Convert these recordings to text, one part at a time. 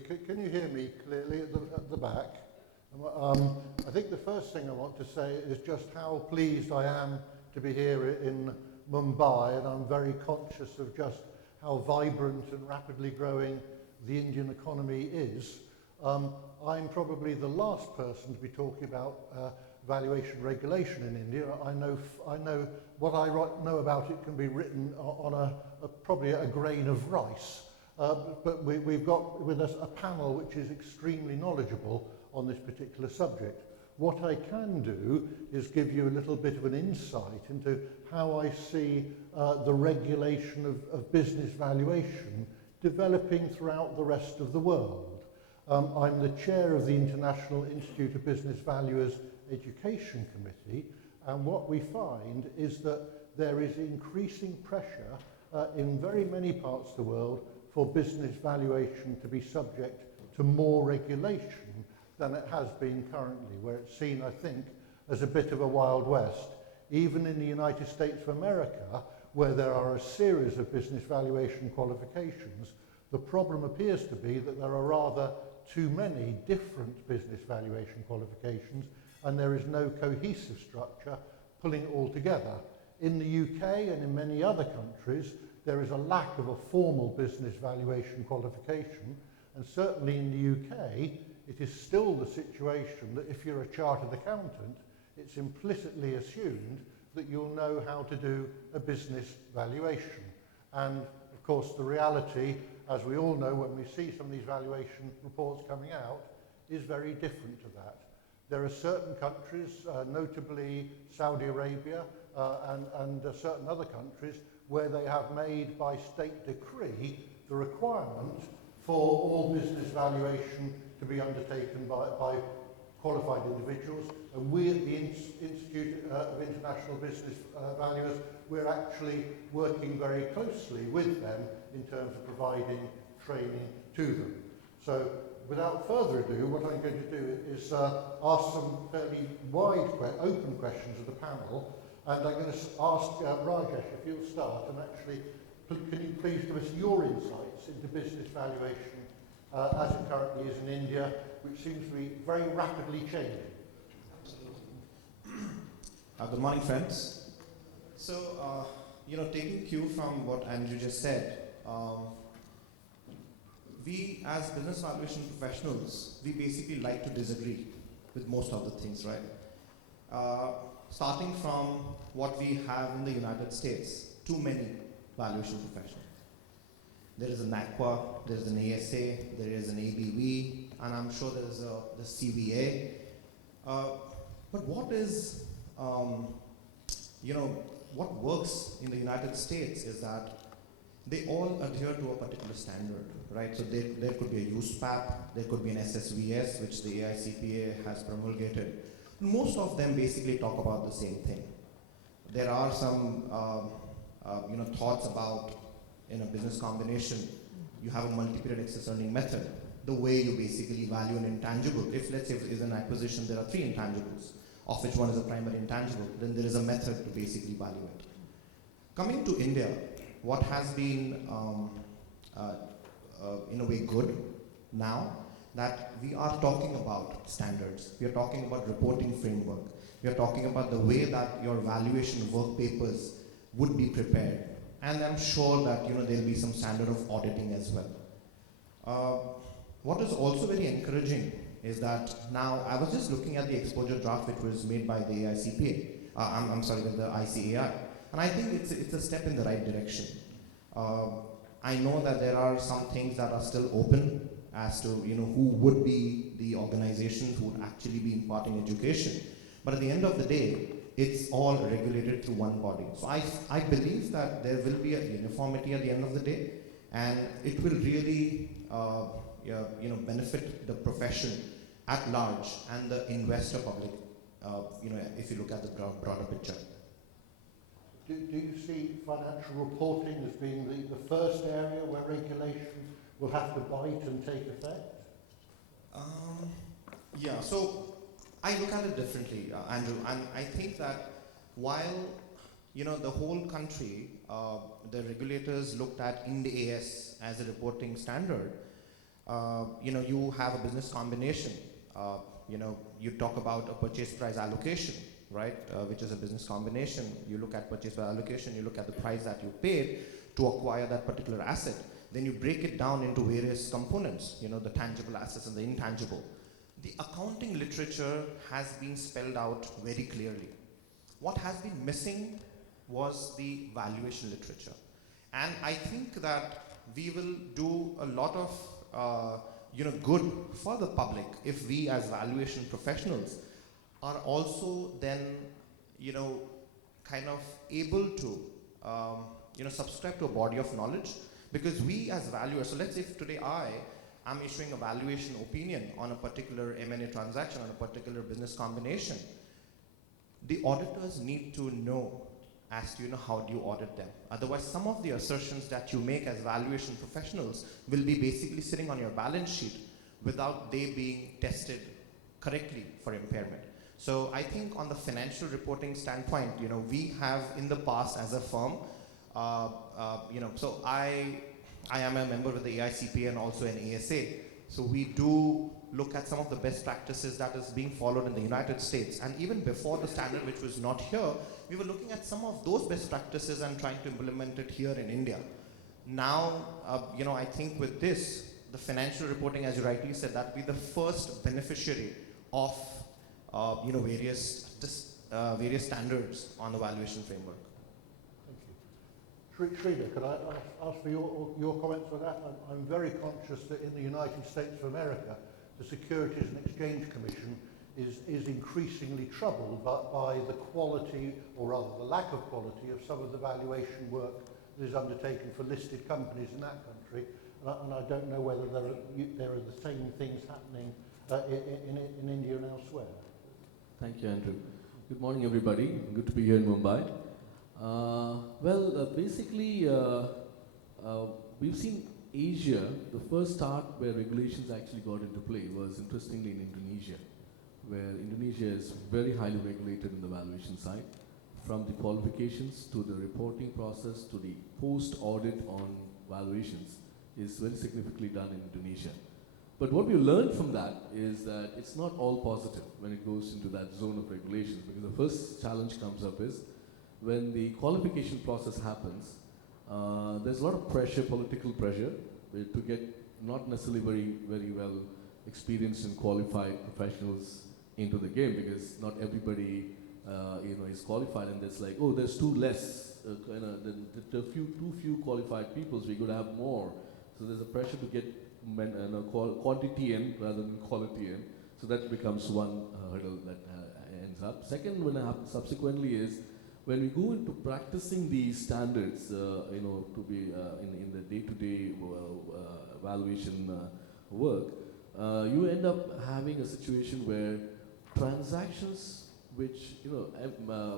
Can you hear me clearly at the back? I think the first thing I want to say is just how pleased I am to be here in Mumbai, and I'm very conscious of just how vibrant and rapidly growing the Indian economy is. I'm probably the last person to be talking about valuation regulation in India. I know what I know about it can be written on probably a grain of rice. But we've got with us a panel which is extremely knowledgeable on this particular subject. What I can do is give you a little bit of an insight into how I see the regulation of business valuation developing throughout the rest of the world. I'm the chair of the International Institute of Business Valuers Education Committee, and what we find is that there is increasing pressure in very many parts of the world for business valuation to be subject to more regulation than it has been currently, where it's seen, I think, as a bit of a Wild West. Even in the United States of America, where there are a series of business valuation qualifications, the problem appears to be that there are rather too many different business valuation qualifications, and there is no cohesive structure pulling it all together. In the UK and in many other countries, there is a lack of a formal business valuation qualification, and certainly in the UK, it is still the situation that if you're a chartered accountant, it's implicitly assumed that you'll know how to do a business valuation. And of course, the reality, as we all know when we see some of these valuation reports coming out, is very different to that. There are certain countries, notably Saudi Arabia and certain other countries, where they have made by state decree the requirement for all business valuation to be undertaken by qualified individuals. And we at the Institute of International Business Valuers, we're actually working very closely with them in terms of providing training to them. So without further ado, what I'm going to do is ask some fairly wide, open questions of the panel. And I'm going to ask Rajesh, if you'll start, and actually, can you please give us your insights into business valuation as it currently is in India, which seems to be very rapidly changing? Good morning, friends. So, taking cue from what Andrew just said, we as business valuation professionals, we basically like to disagree with most of the things, right? Starting from what we have in the United States, too many valuation professionals. There is an AQUA, there is an ASA, there is an ABV, and I'm sure there is the CVA. But what is, what works in the United States is that they all adhere to a particular standard, right? So there could be a USPAP, there could be an SSVS, which the AICPA has promulgated. Most of them basically talk about the same thing. There are some thoughts about in a business combination, you have a multi-period excess earning method, the way you basically value an intangible. If let's say it is an acquisition, there are 3 intangibles, of which one is a primary intangible, then there is a method to basically value it. Coming to India, what has been in a way good now, that we are talking about standards, we are talking about reporting framework, we are talking about the way that your valuation work papers would be prepared, and I'm sure that there will be some standard of auditing as well. What is also very encouraging is that now, I was just looking at the exposure draft which was made by the AICPA, with the ICAI, and I think it's a step in the right direction. I know that there are some things that are still open as to who would be the organizations who would actually be imparting education. But at the end of the day, it's all regulated through one body. So I believe that there will be a uniformity at the end of the day, and it will really benefit the profession at large and the investor public, if you look at the broader picture. Do you see financial reporting as being the first area where regulation will have to bite and take effect? Yeah, so I look at it differently, Andrew, and I think that while the whole country, the regulators looked at IND AS as a reporting standard, You have a business combination. You talk about a purchase price allocation, right? Which is a business combination. You look at purchase price allocation, you look at the price that you paid to acquire that particular asset. Then you break it down into various components, the tangible assets and the intangible. The accounting literature has been spelled out very clearly. What has been missing was the valuation literature. And I think that we will do a lot of good for the public if we as valuation professionals are also then kind of able to subscribe to a body of knowledge, because we as valuers, so let's say if today I'm issuing a valuation opinion on a particular M&A transaction, on a particular business combination, the auditors need to know as to how do you audit them. Otherwise, some of the assertions that you make as valuation professionals will be basically sitting on your balance sheet without they being tested correctly for impairment. So I think on the financial reporting standpoint, we have in the past as a firm, so I am a member with the AICPA and also an ASA. So we do look at some of the best practices that is being followed in the United States. And even before the standard, which was not here, we were looking at some of those best practices and trying to implement it here in India. Now, I think with this, the financial reporting, as you rightly said, that will be the first beneficiary of various standards on the valuation framework. Thank you. Sridhar, could I ask for your comments on that? I'm very conscious that in the United States of America, the Securities and Exchange Commission is increasingly troubled by the quality, or rather the lack of quality, of some of the valuation work that is undertaken for listed companies in that country. And I don't know whether there are the same things happening in India and elsewhere. Thank you, Andrew. Good morning, everybody. Good to be here in Mumbai. Basically, we've seen Asia, the first start where regulations actually got into play was interestingly in Indonesia, where Indonesia is very highly regulated in the valuation side, from the qualifications to the reporting process to the post-audit on valuations is very significantly done in Indonesia. But what we learned from that is that it's not all positive when it goes into that zone of regulations, because the first challenge comes up is when the qualification process happens, there's a lot of pressure, political pressure, to get not necessarily very well experienced and qualified professionals into the game, because not everybody is qualified, and there's like, oh, there's too few qualified people, so we got to have more. So there's a pressure to get quantity in rather than quality in. So that becomes one hurdle that ends up. Second, what happens subsequently is when we go into practicing these standards, to be in the day-to-day valuation work, you end up having a situation where transactions, which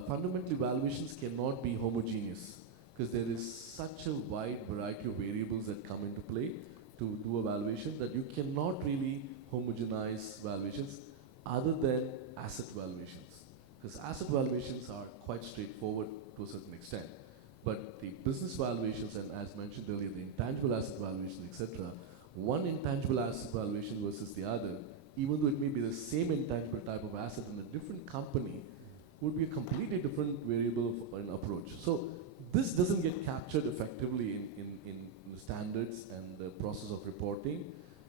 fundamentally valuations cannot be homogeneous, because there is such a wide variety of variables that come into play to do a valuation that you cannot really homogenize valuations other than asset valuations. Because asset valuations are quite straightforward to a certain extent. But the business valuations, and as mentioned earlier, the intangible asset valuations, etc., one intangible asset valuation versus the other, even though it may be the same intangible type of asset in a different company, would be a completely different variable and approach. So this doesn't get captured effectively in the standards and the process of reporting,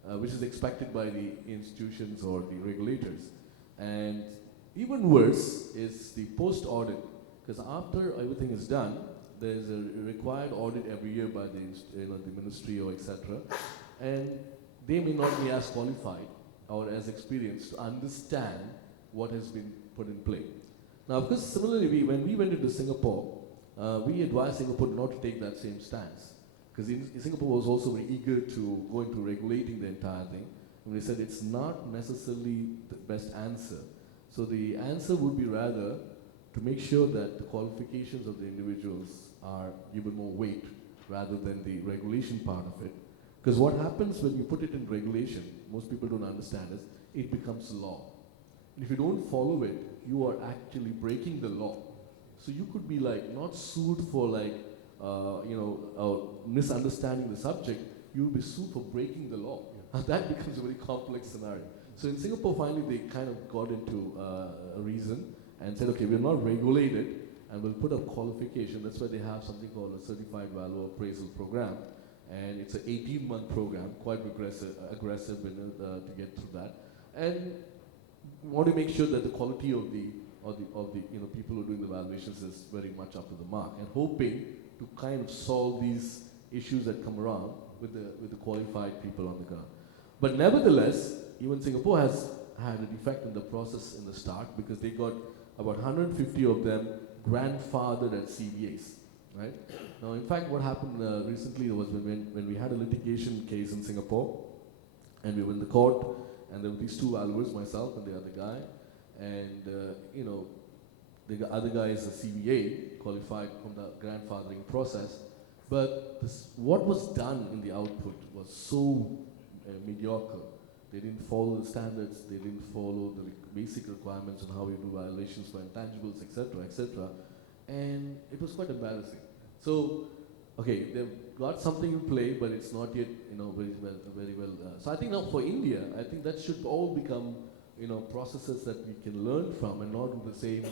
which is expected by the institutions or the regulators. And even worse is the post-audit, because after everything is done, there's a required audit every year by the ministry or etc. And they may not be as qualified or as experienced to understand what has been put in play. Now, of course, similarly, when we went into Singapore, we advised Singapore not to take that same stance, because Singapore was also very eager to go into regulating the entire thing. And they said it's not necessarily the best answer. So the answer would be rather to make sure that the qualifications of the individuals are given more weight rather than the regulation part of it. Because what happens when you put it in regulation, most people don't understand, is it becomes law. And if you don't follow it, you are actually breaking the law. So you could be like not sued for misunderstanding the subject, you will be sued for breaking the law. that becomes a very complex scenario. So in Singapore, finally, they kind of got into a reason and said, okay, we're not regulated, and we'll put a qualification. That's why they have something called a Certified Value Appraisal Program. And it's an 18-month program, quite aggressive to get through that. And we want to make sure that the quality of the people who are doing the valuations is very much up to the mark, and hoping to kind of solve these issues that come around with the qualified people on the ground. But nevertheless, even Singapore has had a defect in the process in the start, because they got about 150 of them grandfathered at CVAs, right? Now, in fact, what happened recently was when we had a litigation case in Singapore, and we were in the court, and there were these two valuers, myself and the other guy, and the other guy is a CVA, qualified from the grandfathering process, but what was done in the output was so mediocre. They didn't follow the standards, they didn't follow the basic requirements on how you do valuations for intangibles, etc., and it was quite embarrassing. So, okay, they've got something in play, but it's not yet, very well. So I think now for India, I think that should all become, processes that we can learn from, and not do the same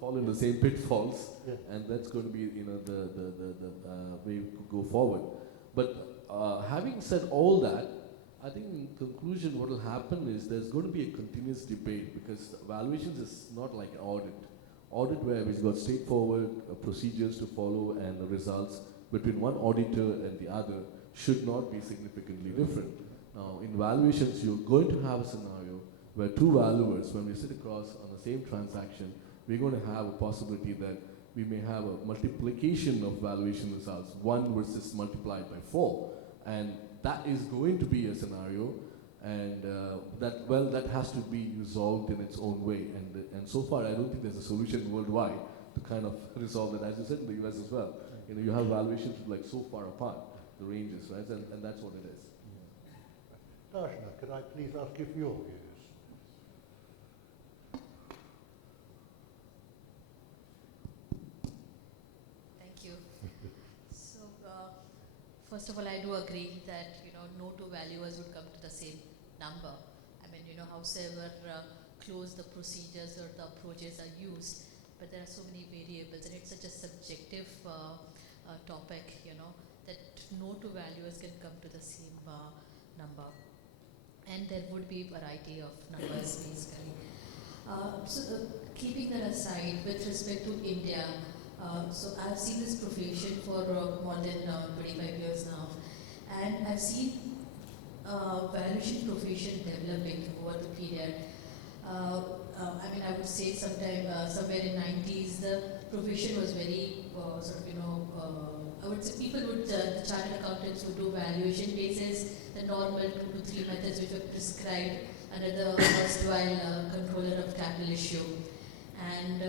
fall in the same pitfalls. Yeah. And that's going to be, the way we could go forward. But having said all that, I think in conclusion, what will happen is there's going to be a continuous debate, because valuations is not like an audit. Audit where we've got straightforward procedures to follow, and the results between one auditor and the other should not be significantly different. Now, in valuations, you're going to have a scenario where two valuers, when we sit across on the same transaction, we're going to have a possibility that we may have a multiplication of valuation results, 1 versus multiplied by 4. And that is going to be a scenario, and that has to be resolved in its own way. And so far, I don't think there's a solution worldwide to kind of resolve that. As you said in the US as well, you have valuations like so far apart, the ranges, right? And that's what it is. Darshana, could I please ask you for your views? Thank you. So, first of all, I do agree that no two valuers would come to the same number. I mean, howsoever close the procedures or the approaches are used, but there are so many variables, and it's such a subjective topic, that no two valuers can come to the same number. And there would be a variety of numbers, basically. Keeping that aside, with respect to India, so I've seen this profession for more than 25 years now, and I've seen valuation profession developing over the period. I would say somewhere in 90s, the profession was very I would say people would, the chartered accountants would do valuation basis, the normal 2 to 3 methods which were prescribed under the erstwhile controller of capital issue. And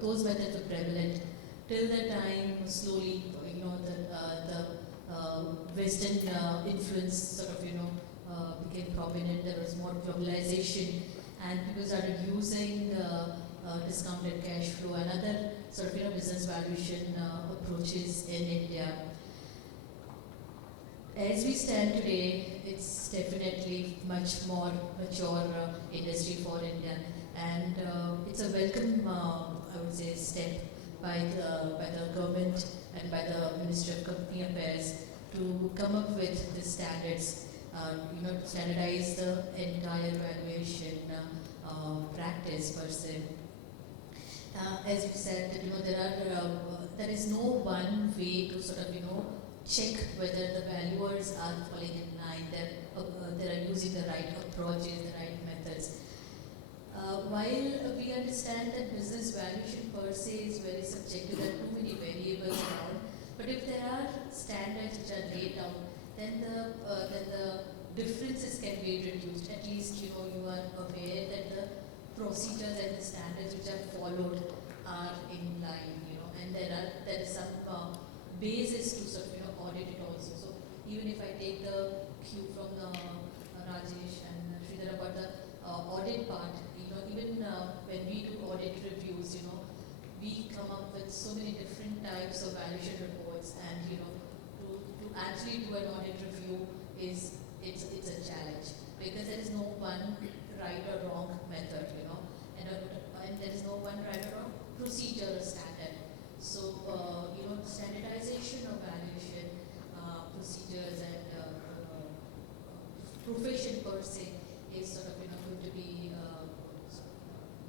those methods were prevalent till the time slowly, the Western influence sort of, became prominent. There was more globalization, and people started using discounted cash flow and other sort of, business valuation approaches in India. As we stand today, it's definitely much more mature industry for India, and it's a welcome, I would say, step by the government and by the Ministry of Company Affairs to come up with the standards, to standardize the entire valuation practice per se. As you said, that there is no one way to sort of check whether the valuers are falling in line, they are using the right approaches, the right methods. While we understand that business valuation per se is very subjective, there are too many variables around, but if there are standards which are laid out, then the differences can be reduced. At least you are aware that the procedures and the standards which are followed are in line, and there is some basis to sort of audit it also. So even if I take the cue from the Rajesh and Sridhar about the audit part, even when we do audit reviews, we come up with so many different types of valuation reports, and to actually do an audit review is it's a challenge because there is no one right or wrong method, and there is no one right or wrong procedure or standard. So, standardization of valuation procedures and profession per se is sort of going to be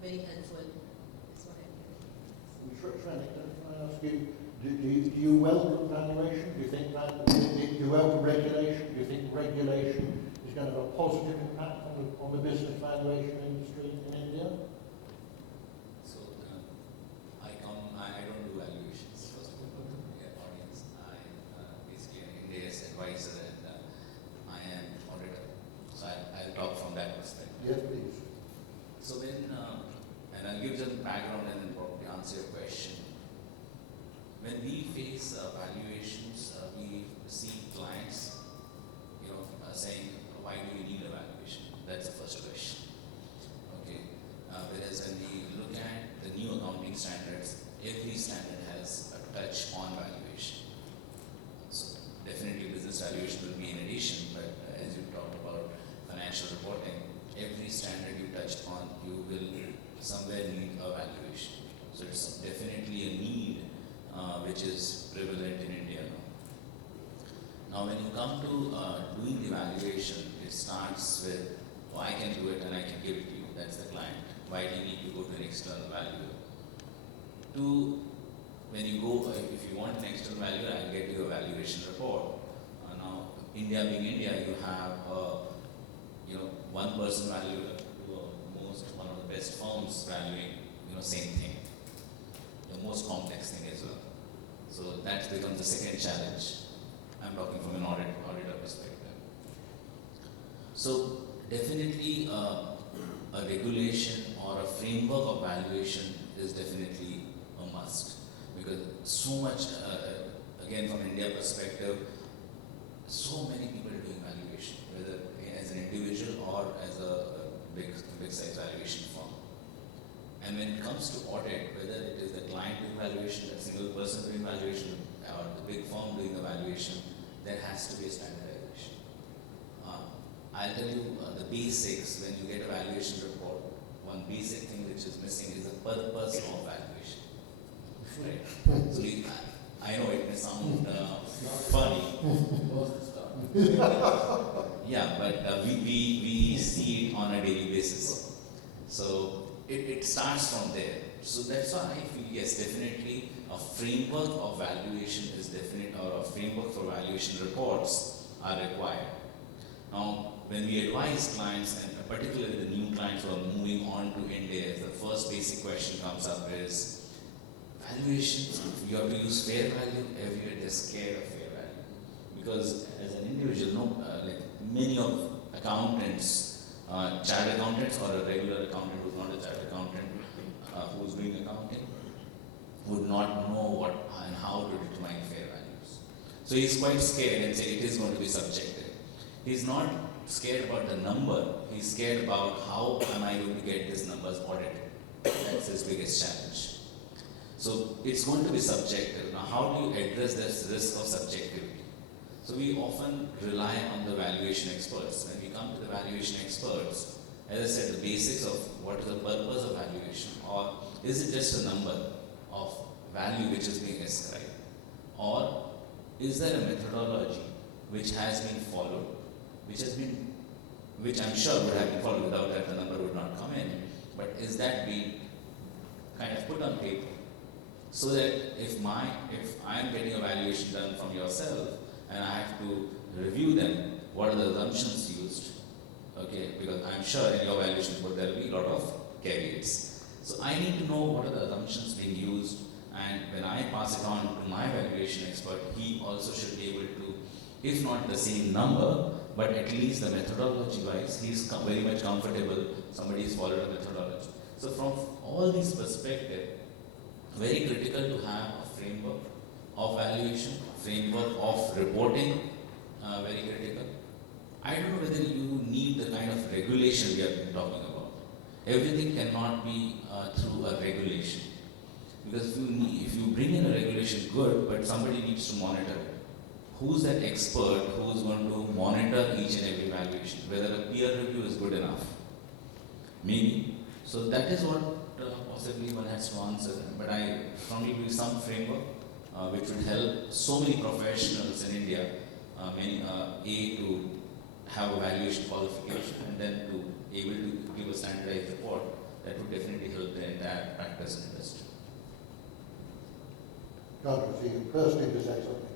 very helpful. Is what I'm hearing. Shrenik, can I ask you, do you welcome valuation? Do you think do you welcome regulation? Do you think regulation is going to have a positive impact on the business valuation industry in India? So, I don't do valuations, first of all, to the audience. I'm basically an India's advisor and I am auditor. So I'll talk from that perspective. Yes, please. So and I'll give some background and then probably answer your question. When we face valuations, we see clients, saying, why do we need a valuation? That's the first question. Okay. Whereas when we look at the new accounting standards, every standard has a touch on valuation. So definitely business valuation will be in addition, but as you talked about financial reporting, every standard you touched on, you will somewhere need a valuation. So it's definitely a need which is prevalent in India now. Now when you come to doing the valuation, it starts with, I can do it and I can give it to you, that's the client. Why do you need to go to an external valuer? When you go, if you want an external valuer, I'll get you a valuation report. Now, India being India, you have one person valuer to one of the best firms valuing, same thing. The most complex thing as well. So that becomes the second challenge. I'm talking from an auditor perspective. So definitely a regulation or a framework of valuation is definitely a must, because so much, again from India perspective, so many people are doing valuation, whether as an individual or as a big size valuation firm. And when it comes to audit, whether it is the client doing valuation, a single person doing valuation, or the big firm doing the valuation, there has to be a standardization. I'll tell you the basics. When you get a valuation report, one basic thing which is missing is the purpose of valuation. Right? So I know it may sound funny. Yeah, but we see it on a daily basis. So it starts from there. So that's why I feel, yes, definitely a framework of valuation is definite, or a framework for valuation reports are required. Now, when we advise clients, and particularly the new clients who are moving on to India, the first basic question comes up is, valuations, you have to use fair value, everywhere they're scared of fair value. Because as an individual, like many of accountants, chartered accountants or a regular accountant who's not a chartered accountant, who's doing accounting, would not know what and how to determine fair values. So he's quite scared and say it is going to be subjective. He's not scared about the number, he's scared about how am I going to get these numbers audited. That's his biggest challenge. So it's going to be subjective. Now how do you address this risk of subjectivity? So we often rely on the valuation experts. When we come to the valuation experts, as I said, the basics of what is the purpose of valuation, or is it just a number of value which is being ascribed? Or is there a methodology which has been followed, which I'm sure would have been followed, without that the number would not come in, but is that being kind of put on paper? So that if I am getting a valuation done from yourself, and I have to review them, what are the assumptions used? Okay, because I'm sure in your valuation report there will be a lot of caveats. So I need to know what are the assumptions being used, and when I pass it on to my valuation expert, he also should be able to, if not the same number, but at least the methodology wise, he's very much comfortable somebody has followed a methodology. So from all these perspectives, very critical to have a framework of valuation, framework of reporting, very critical. I don't know whether you need the kind of regulation we have been talking about. Everything cannot be through a regulation. Because if you bring in a regulation, good, but somebody needs to monitor it. who's that expert who's going to monitor each and every valuation, whether a peer review is good enough? Maybe. So that is what possibly one has to answer. But I strongly believe some framework which would help so many professionals in India, to have a valuation qualification and then to able to give a standardized report, that would definitely help the entire practice and industry. Chandra, if you personally to say something.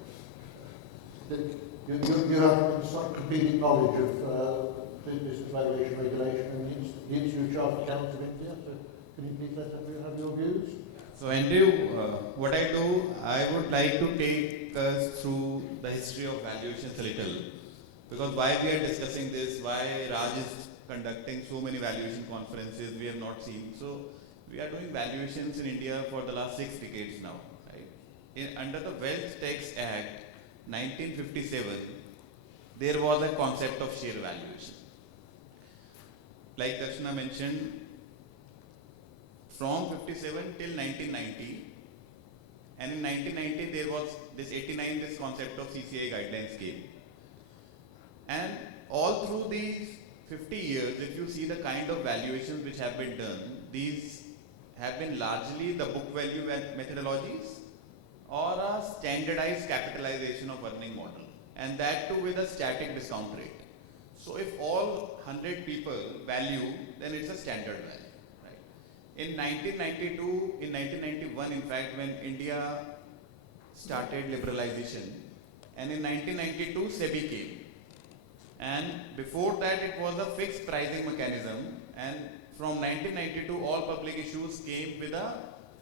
You have encyclopedic knowledge of business valuation regulation and the Institute Chartered Accountants of India, so can you please let everyone have your views? So Andrew, what I do, I would like to take us through the history of valuations a little. Because why we are discussing this, why Raj is conducting so many valuation conferences we have not seen. So we are doing valuations in India for the last 6 decades now. Right? Under the Wealth Tax Act 1957, there was a concept of share valuation. Like Darshana mentioned, from 57 till 1990, and in 1990 there was this 89, this concept of CCI guidelines came. And all through these 50 years, if you see the kind of valuations which have been done, these have been largely the book value methodologies or a standardized capitalization of earning model, and that too with a static discount rate. So if all 100 people value, then it's a standard value. In 1992, in 1991, in fact, when India started liberalization, and in 1992, SEBI came. And before that, it was a fixed pricing mechanism, and from 1992, all public issues came with a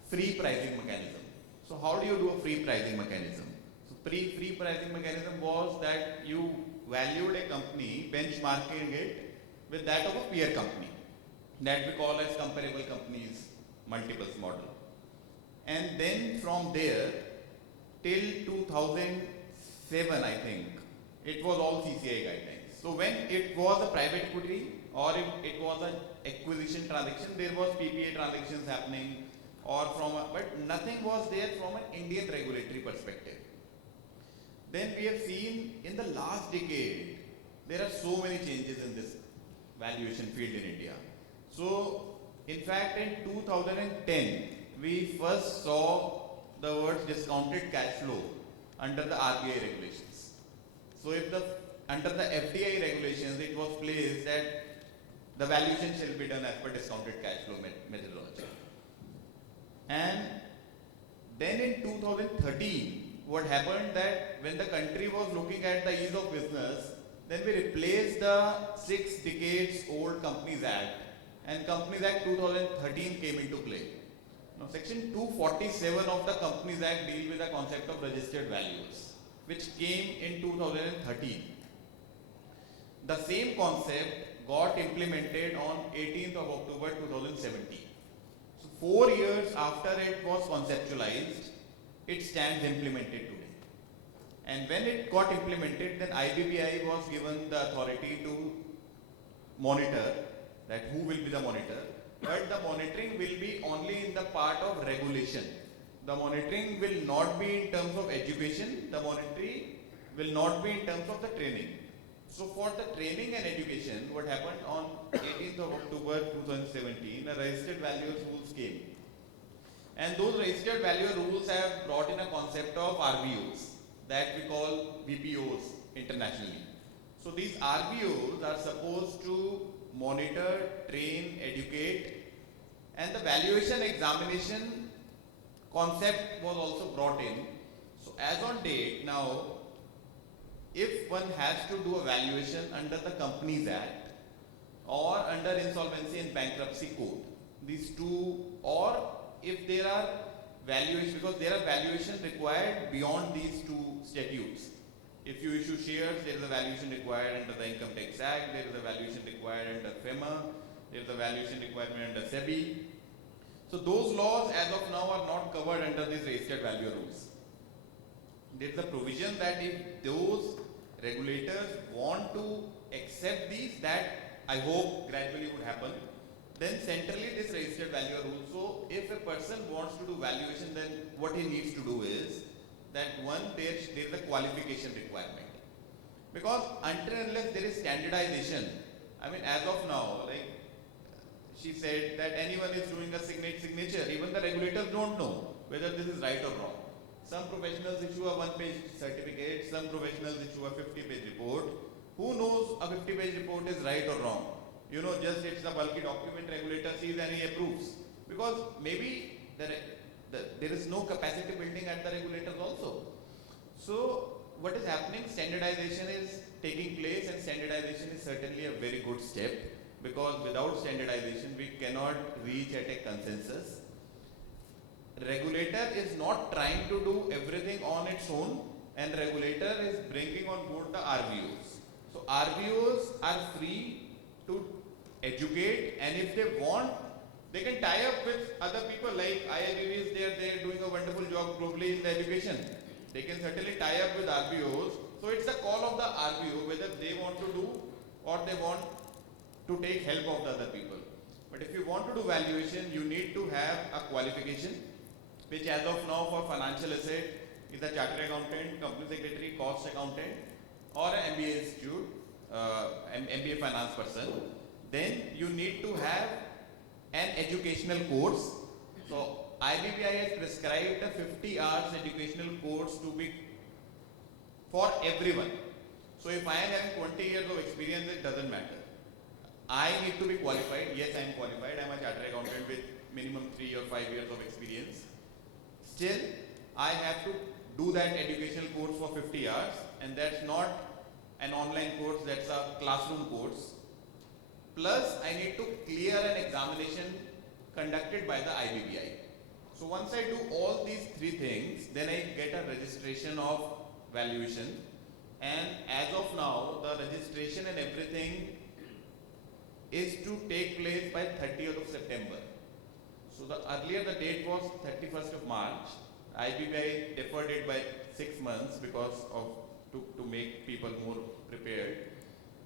free pricing mechanism. So how do you do a free pricing mechanism? So free pricing mechanism was that you valued a company, benchmarking it with that of a peer company, that we call as comparable companies multiples model. And then from there till 2007, I think, it was all CCI guidelines. So when it was a private equity or if it was an acquisition transaction, there was PPA transactions happening, or but nothing was there from an Indian regulatory perspective. Then we have seen in the last decade, there are so many changes in this valuation field in India. So, in fact, in 2010, we first saw the words discounted cash flow under the RBI regulations. So, if under the FDI regulations, it was placed that the valuation shall be done as per discounted cash flow methodology. And then in 2013, what happened that when the country was looking at the ease of business, then we replaced the 6 decades old Companies Act, and Companies Act 2013 came into play. Now, Section 247 of the Companies Act deals with the concept of registered values, which came in 2013. The same concept got implemented on 18th of October 2017. So 4 years after it was conceptualized, it stands implemented today. And when it got implemented, then IBPI was given the authority to monitor, that who will be the monitor, but the monitoring will be only in the part of regulation. The monitoring will not be in terms of education, the monitoring will not be in terms of the training. So for the training and education, what happened on 18th of October 2017, the registered values rules came. And those registered value rules have brought in a concept of RVOs that we call VPOs internationally. So these RVOs are supposed to monitor, train, educate, and the valuation examination concept was also brought in. So as on date now, if one has to do a valuation under the Companies Act or under Insolvency and Bankruptcy Code, these two, or if there are valuations, because there are valuations required beyond these two statutes. If you issue shares, there is a valuation required under the Income Tax Act, there is a valuation required under FEMA, there is a valuation requirement under SEBI. So those laws as of now are not covered under these registered value rules. There is a provision that if those regulators want to accept these, that I hope gradually would happen, then centrally this registered value rule. So if a person wants to do valuation, then what he needs to do is that one, there is a qualification requirement. Because until and unless there is standardization, I mean, as of now, like she said that anyone is doing a signature, even the regulators don't know whether this is right or wrong. Some professionals issue a one-page certificate, some professionals issue a 50-page report. Who knows a 50-page report is right or wrong? You know, just it's a bulky document, regulator sees and he approves. Because maybe there is no capacity building at the regulators also. So what is happening, standardization is taking place, and standardization is certainly a very good step, because without standardization we cannot reach at a consensus. Regulator is not trying to do everything on its own, and regulator is bringing on board the RVOs. So RVOs are free to educate, and if they want, they can tie up with other people like IIBB is there, they are doing a wonderful job globally in the education. They can certainly tie up with RVOs. So it's the call of the RVO whether they want to do or they want to take help of the other people. But if you want to do valuation, you need to have a qualification, which as of now for financial asset is a chartered accountant, company secretary, cost accountant, or an MBA institute, MBA finance person. Then you need to have an educational course. So IBBI has prescribed a 50 hours educational course to be for everyone. So if I am having 20 years of experience, it doesn't matter. I need to be qualified. Yes, I am qualified. I am a chartered accountant with minimum 3 or 5 years of experience. Still, I have to do that educational course for 50 hours, and that's not an online course, that's a classroom course. Plus, I need to clear an examination conducted by the IBBI. So once I do all these 3 things, then I get a registration of valuation, and as of now, the registration and everything is to take place by 30th of September. So the earlier the date was 31st of March. IBBI deferred it by 6 months because of to make people more prepared.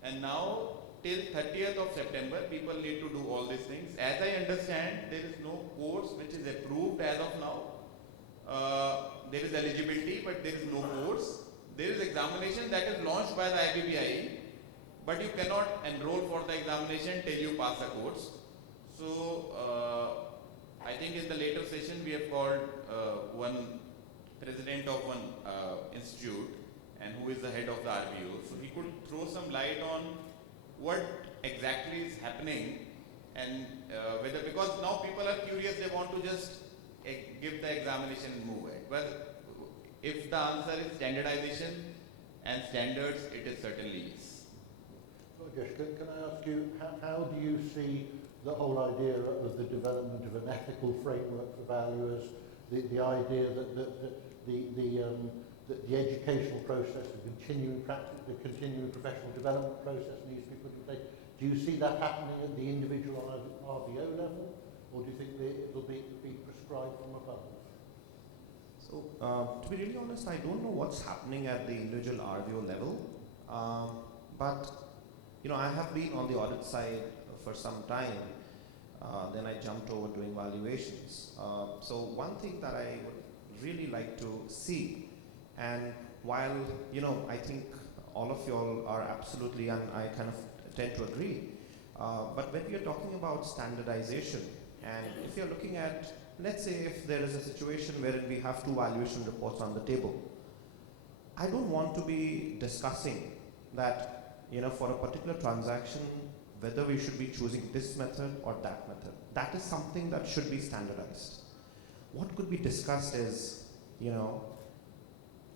And now till 30th of September, people need to do all these things. As I understand, there is no course which is approved as of now. There is eligibility, but there is no course. There is examination that is launched by the IBBI, but you cannot enroll for the examination till you pass a course. So I think in the later session we have called one president of one institute, and who is the head of the RVO. So he could throw some light on what exactly is happening, and whether, because now people are curious, they want to just give the examination and move it. But if the answer is standardization and standards, it is certainly yes. Rajesh, can I ask you, how do you see the whole idea of the development of an ethical framework for valuers, the idea that the educational process, the continuing practice, the continuing professional development process needs people to take? Do you see that happening at the individual RVO level, or do you think that it will be prescribed from above? So, to be really honest, I don't know what's happening at the individual RVO level, but you know, I have been on the audit side for some time. Then I jumped over doing valuations. So one thing that I would really like to see, and while you know, I think all of you all are absolutely, and I kind of tend to agree, but when we are talking about standardization, and if you're looking at, let's say if there is a situation wherein we have 2 valuation reports on the table, I don't want to be discussing that, you know, for a particular transaction, whether we should be choosing this method or that method. That is something that should be standardized. What could be discussed is, you know,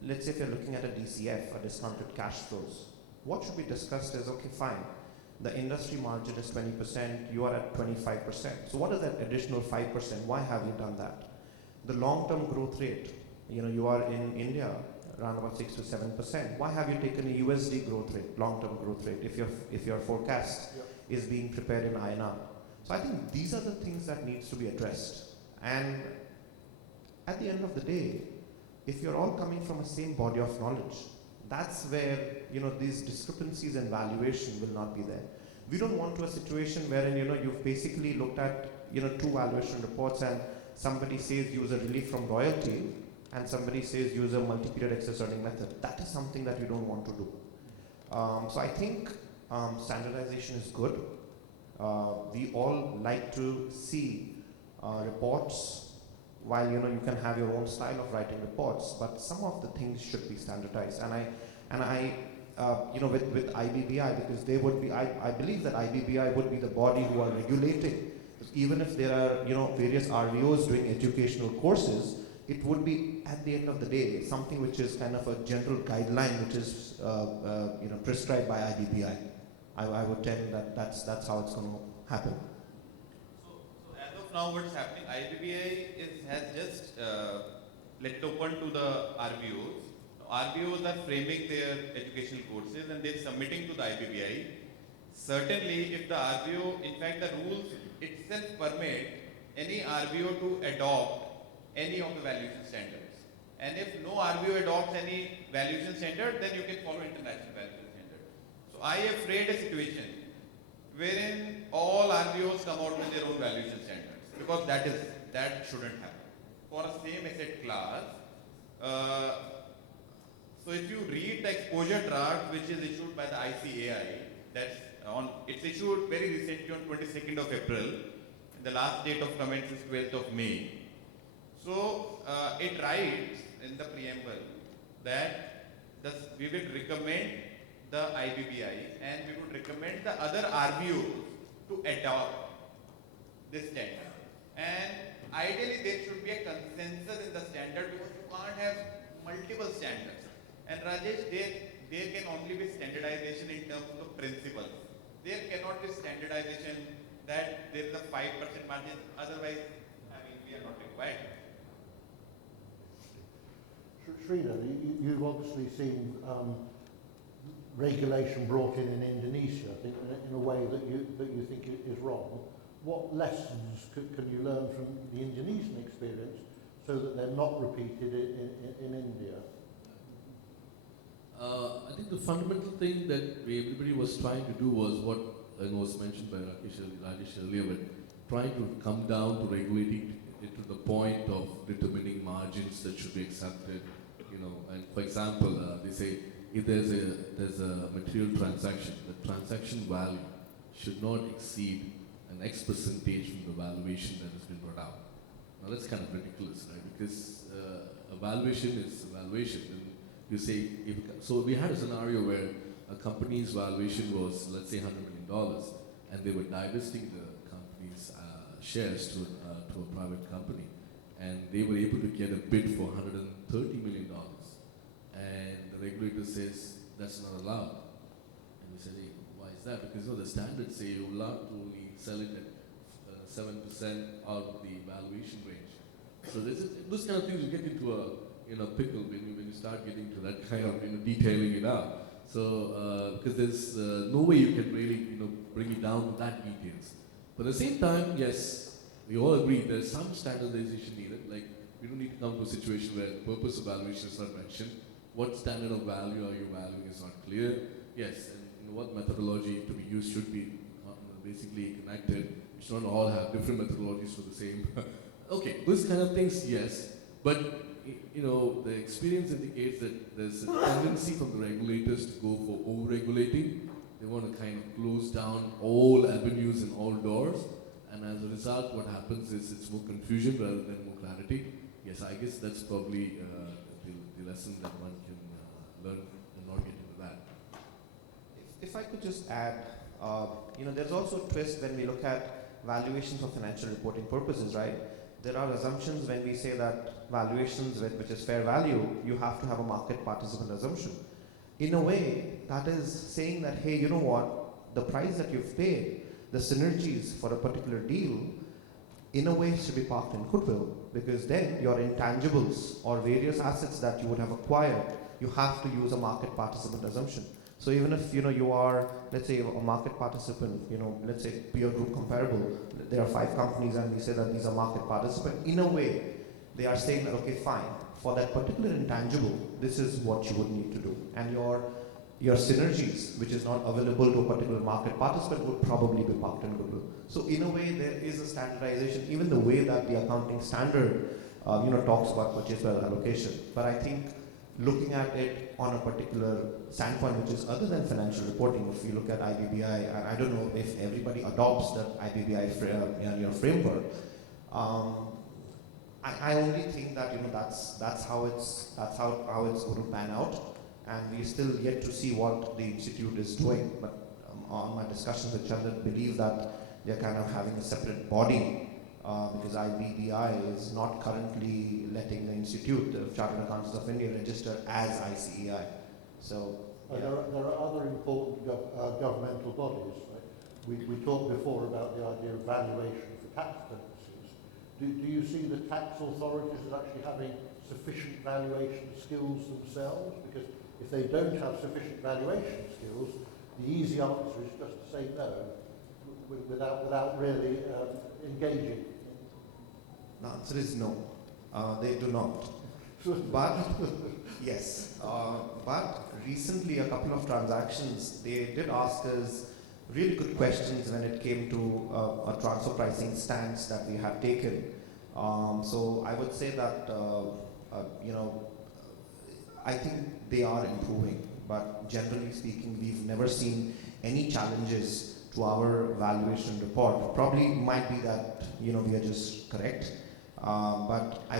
let's say if you're looking at a DCF, a discounted cash flows, what should be discussed is, okay, fine, the industry margin is 20%, you are at 25%. So what is that additional 5%? Why have you done that? The long-term growth rate, you know, you are in India, around about 6 to 7%. Why have you taken a USD growth rate, long-term growth rate, if your forecast is being prepared in INR? So I think these are the things that needs to be addressed. And at the end of the day, if you're all coming from a same body of knowledge, that's where, you know, these discrepancies in valuation will not be there. We don't want to a situation wherein, you know, you've basically looked at, you know, 2 valuation reports and somebody says use a relief from royalty, and somebody says use a multi-period excess earning method, that is something that you don't want to do. So I think standardization is good. We all like to see reports. While you can have your own style of writing reports, but some of the things should be standardized. And I with IBBI, because they would be, I believe that IBBI would be the body who are regulating. Even if there are various RVOs doing educational courses, it would be at the end of the day something which is kind of a general guideline which is prescribed by IBBI. I would tell you that that's how it's going to happen. As of now, what's happening, IBBI has just left open to the RVOs. RVOs are framing their educational courses and they're submitting to the IBBI. Certainly, if the RVO, in fact, the rules itself permit any RVO to adopt any of the valuation standards. And if no RVO adopts any valuation standard, then you can follow international valuation standard. So I have framed a situation wherein all RVOs come out with their own valuation standards, because that shouldn't happen. For a same asset class, so if you read the exposure draft which is issued by the ICAI, it's issued very recently on 22nd of April, and the last date of comments is 12th of May. So it writes in the preamble that we will recommend the IBBI and we would recommend the other RVOs to adopt this standard. And ideally there should be a consensus in the standard, because you can't have multiple standards. And Rajesh, there can only be standardization in terms of principles. There cannot be standardization that there is a 5% margin, otherwise, we are not required. Sridhar, you've obviously seen regulation brought in Indonesia in a way that you think is wrong. What lessons can you learn from the Indonesian experience so that they're not repeated in India? I think the fundamental thing that everybody was trying to do was what was mentioned by Rajesh earlier, but trying to come down to regulating it to the point of determining margins that should be accepted. And for example, they say if there's a material transaction, the transaction value should not exceed an X percentage from the valuation that has been brought out. Now that's kind of ridiculous, right? Because a valuation is a valuation. And you say, so we had a scenario where a company's valuation was, let's say, $100 million, and they were divesting the company's shares to a private company, and they were able to get a bid for $130 million. And the regulator says that's not allowed. And we said, hey, why is that? Because the standards say you're allowed to only sell it at 7% out of the valuation range. So those kind of things you get into a pickle when you start getting to that kind of detailing it out. So because there's no way you can really bring it down to that details. But at the same time, yes, we all agree there's some standardization needed. Like we don't need to come to a situation where the purpose of valuation is not mentioned. What standard of value are you valuing is not clear. Yes, and what methodology to be used should be basically connected. We should not all have different methodologies for the same. Okay, those kind of things, yes. But the experience indicates that there's a tendency from the regulators to go for over-regulating. They want to kind of close down all avenues and all doors. And as a result, what happens is it's more confusion rather than more clarity. Yes, I guess that's probably the lesson that one can learn and not get into that. If I could just add, there's also a twist when we look at valuations for financial reporting purposes, right? There are assumptions when we say that valuations, which is fair value, you have to have a market participant assumption. In a way, that is saying that, hey, you know what, the price that you've paid, the synergies for a particular deal, in a way should be parked in goodwill, because then your intangibles or various assets that you would have acquired, you have to use a market participant assumption. So even if you are, let's say, a market participant, let's say peer group comparable, there are 5 companies and we say that these are market participants, in a way they are saying that, okay, fine, for that particular intangible, this is what you would need to do. And your synergies, which is not available to a particular market participant, would probably be parked in goodwill. So in a way there is a standardization, even the way that the accounting standard talks about purchase price allocation. But I think looking at it on a particular standpoint, which is other than financial reporting, if you look at IBBI, and I don't know if everybody adopts the IBBI framework. I only think that that's how it's going to pan out, and we're still yet to see what the institute is doing. But on my discussions with iiShrenik, believe that they're kind of having a separate body because IBBI is not currently letting the Institute of Chartered Accountants of India register as ICEI. So yeah. There are other important governmental bodies. Right? We talked before about the idea of valuation for tax purposes. Do you see the tax authorities as actually having sufficient valuation skills themselves? Because if they don't have sufficient valuation skills, the easy answer is just to say no without really engaging. The answer is no. They do not. But yes, but recently a couple of transactions, they did ask us really good questions when it came to a transfer pricing stance that we have taken. So I would say that I think they are improving, but generally speaking, we've never seen any challenges to our valuation report. Probably might be that we are just correct, but I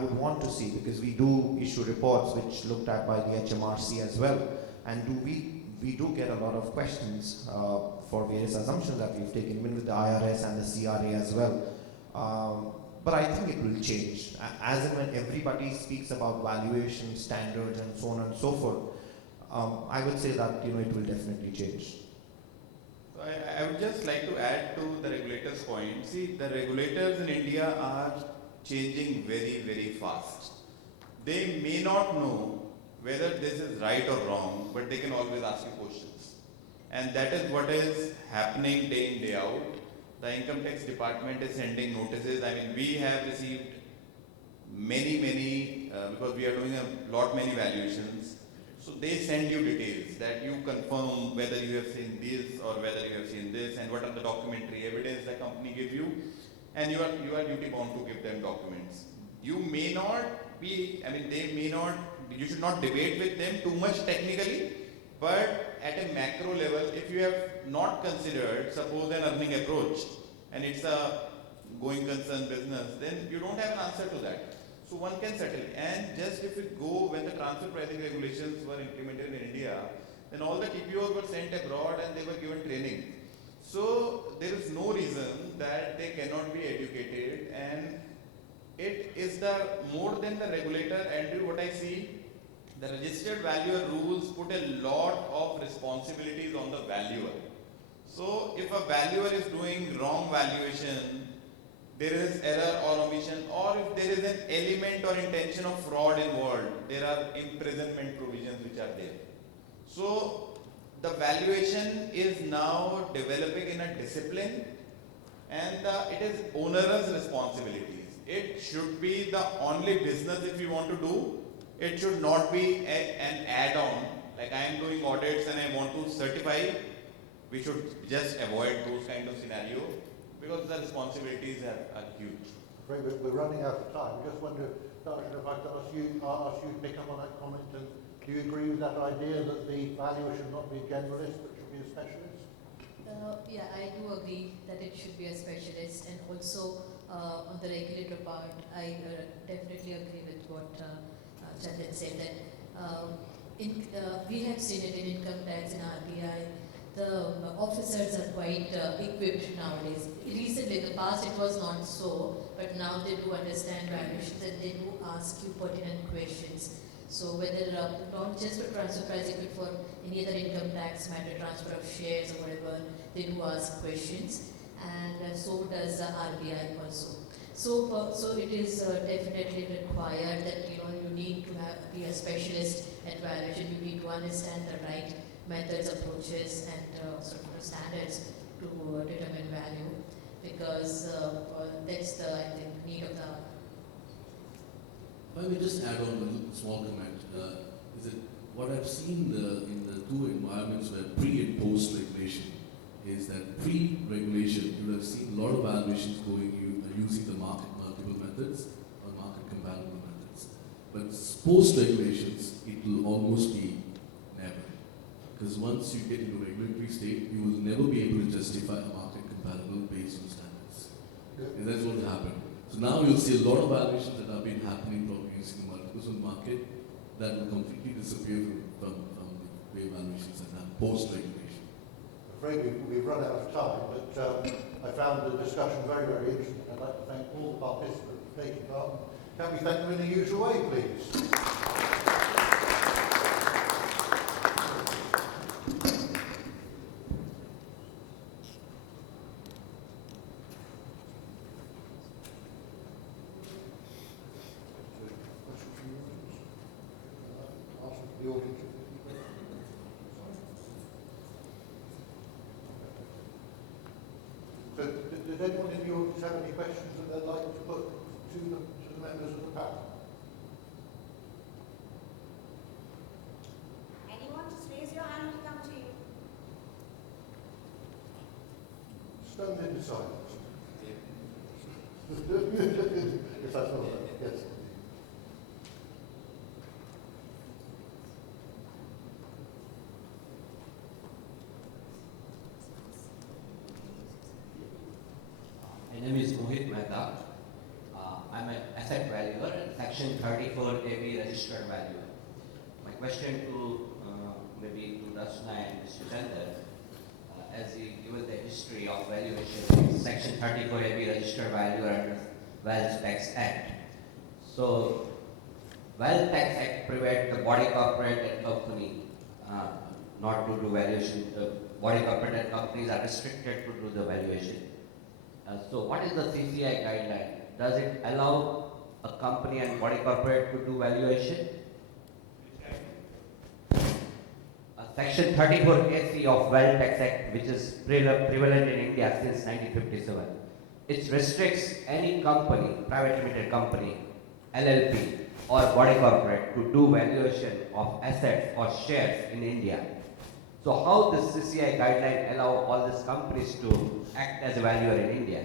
would want to see, because we do issue reports which looked at by the HMRC as well, and we do get a lot of questions for various assumptions that we've taken, even with the IRS and the CRA as well. But I think it will change. As and when everybody speaks about valuation standards and so on and so forth, I would say that it will definitely change. So I would just like to add to the regulators' point. See, the regulators in India are changing very, very fast. They may not know whether this is right or wrong, but they can always ask you questions. And that is what is happening day in, day out. The income tax department is sending notices. I mean, we have received many, because we are doing many valuations. So they send you details that you confirm whether you have seen this or whether you have seen this, and what are the documentary evidence the company gives you, and you are duty bound to give them documents. You may not be, they may not, you should not debate with them too much technically, but at a macro level, if you have not considered, suppose an earning approach, and it's a going concern business, then you don't have an answer to that. So one can settle. And just if you go, when the transfer pricing regulations were implemented in India, then all the TPOs were sent abroad and they were given training. So there is no reason that they cannot be educated, and it is more than the regulator. Andrew, what I see, the registered valuer rules put a lot of responsibilities on the valuer. So if a valuer is doing wrong valuation, there is error or omission, or if there is an element or intention of fraud involved, there are imprisonment provisions which are there. So the valuation is now developing in a discipline, and it is onerous responsibilities. It should be the only business if you want to do. It should not be an add-on, like I am doing audits and I want to certify. We should just avoid those kind of scenarios, because the responsibilities are huge. Right, we're running out of time. I just wonder, Darshana, if I could ask you to pick up on that comment, and do you agree with that idea that the valuer should not be a generalist but should be a specialist? Yeah, I do agree that it should be a specialist, and also on the regulator part, I definitely agree with what Chandan said, that we have seen it in income tax and RBI. The officers are quite equipped nowadays. Recently, in the past it was not so, but now they do understand valuations and they do ask you pertinent questions. So whether not just for transfer pricing, but for any other income tax matter, transfer of shares or whatever, they do ask questions, and so does RBI also. So it is definitely required that you need to be a specialist at valuation. You need to understand the right methods, approaches, and sort of standards to determine value, because that's the, I think, need of the. If I may just add on a small comment, is that what I've seen in the two environments where pre and post regulation is that pre-regulation you would have seen a lot of valuations going using the multiple methods or But post-regulations, it will almost be never. Because once you get into a regulatory state, you will never be able to justify a market comparable based on standards. And that's what happened. So now you'll see a lot of valuations that have been happening probably using the multiples on market that will completely disappear from the way valuations are done post-regulation. I'm afraid we've run out of time, but I found the discussion very, very interesting. I'd like to thank all the participants for taking part. Can we thank them in the usual way, please? The audience. So, does anyone in the audience have any questions that they'd like to put to the members of the panel? Anyone, just raise your hand to come to you. Stunned into silence. If that's all right, yes. My name is Mohit Mehta. I'm an asset valuer and Section 34 AB registered valuer. My question to maybe to Darshana and Mr. Chander, as you given the history of valuation, Section 34 AB registered valuer under Wealth Tax Act. So, Wealth Tax Act prevents the body corporate and company not to do valuation. The body corporate and companies are restricted to do the valuation. So what is the CCI guideline? Does it allow a company and body corporate to do valuation? Section 34AC of Wealth Tax Act, which is prevalent in India since 1957. It restricts any company, private limited company, LLP or body corporate to do valuation of assets or shares in India. So how does CCI guideline allow all these companies to act as a valuer in India?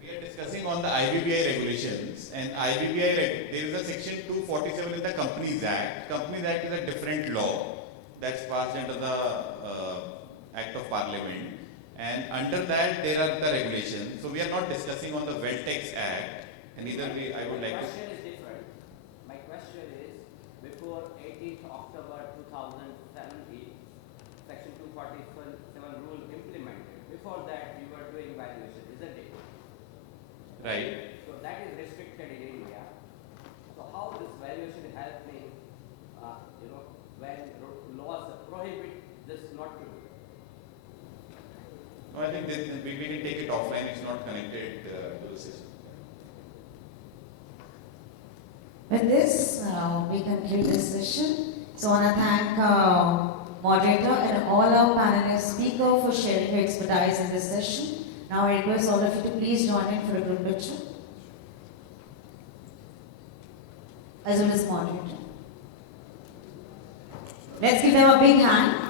We are discussing on the IBBI regulations, and IBBI, there is a section 247 in the Companies Act. Companies Act is a different law that's passed under the Act of Parliament, and under that there are the regulations. So we are not discussing on the Wealth Tax Act, and neither we, I would like to. My question is different. My question is, before 18th October 2017, Section 247 rule implemented. Before that, we were doing valuation, isn't it? Right. So that is restricted in India. So how this valuation is happening, when laws prohibit this not to do? No, I think that we can take it offline. It's not connected to the system. With this, we conclude this session. So I want to thank Moderator and all our panelists, speaker for sharing your expertise in this session. Now I request all of you to please join in for a group picture, as well as Moderator. Let's give them a big hand.